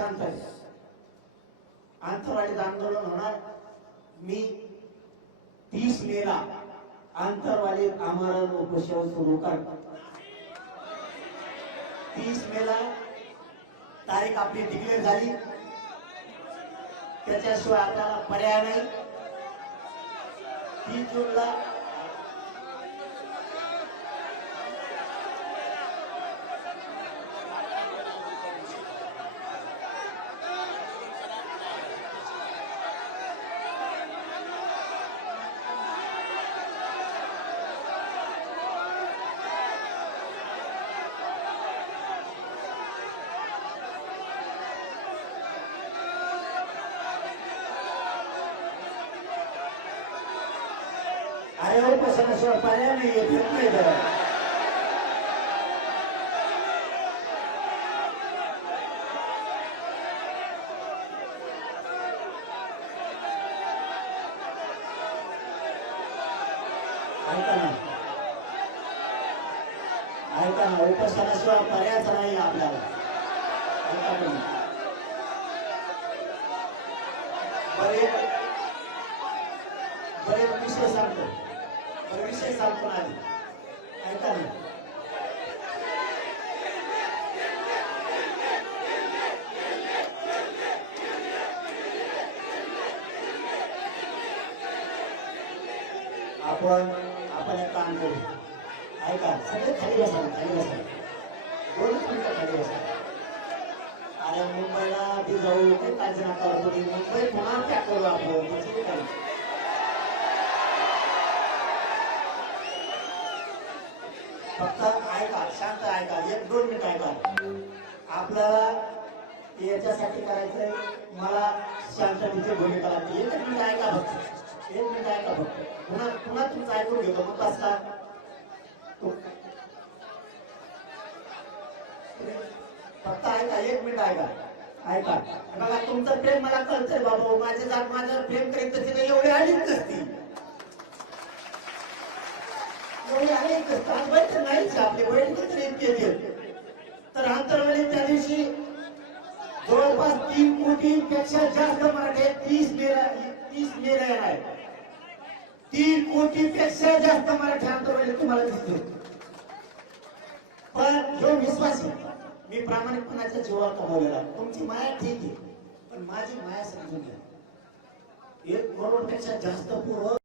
शांत आहे. आंतरवालीत आंदोलन होणार. मी 30 मेला आंतरवालीत आमरण उपोषण सुरू करतो. 30 मेला तारीख आपली डिक्लेअर झाली. त्याच्याशिवाय आपल्याला पर्याय नाही. 30 जूनला अरे उपोषणाशिवाय पर्याय नाही. येत नाही जरा ऐका ना उपोषणाशिवाय पर्यायच नाही आपल्याला. बरेच विषय सांगतो. विषय सांगतो आधी ऐका ना. आपण एक काम करू. ऐका सगळे खाली बसा. दोनच मिनिटं खाली बसा. अरे मुंबईला आधी जाऊ काही काळजी नका करू. मुंबई पुन्हा त्या करू आपण. फक्त ऐका शांत ऐका. 1-2 मिनिट ऐका. आपल्याला याच्यासाठी करायचंय. मला शांततेची भूमिका लागते. 1 मिनिट ऐका फक्त. 1 मिनिट ऐका फक्त. पुन्हा तुमचं ऐकून घेतो. मग बस का फक्त ऐका. 1 मिनिट ऐका. बघा तुमचं प्रेम मला कळतंय बाबा. माझं प्रेम करीत तिथे एवढे आलीच नसती. नाहीच आपले वडील तरी इतके देत. तर आंतरवाली त्या दिवशी जवळपास 3 कोटीपेक्षा जास्त मराठी 30 मेला येणार आहे. 3 कोटीपेक्षा जास्त मराठी आंतरवाली तुम्हाला दिसतो. पण जो विश्वास आहे मी प्रामाणिकपणाच्या जीवावर कमवलेला. तुमची माया ठीक आहे पण माझी माया समजून घ्या. 1 करोडपेक्षा जास्त पूर्व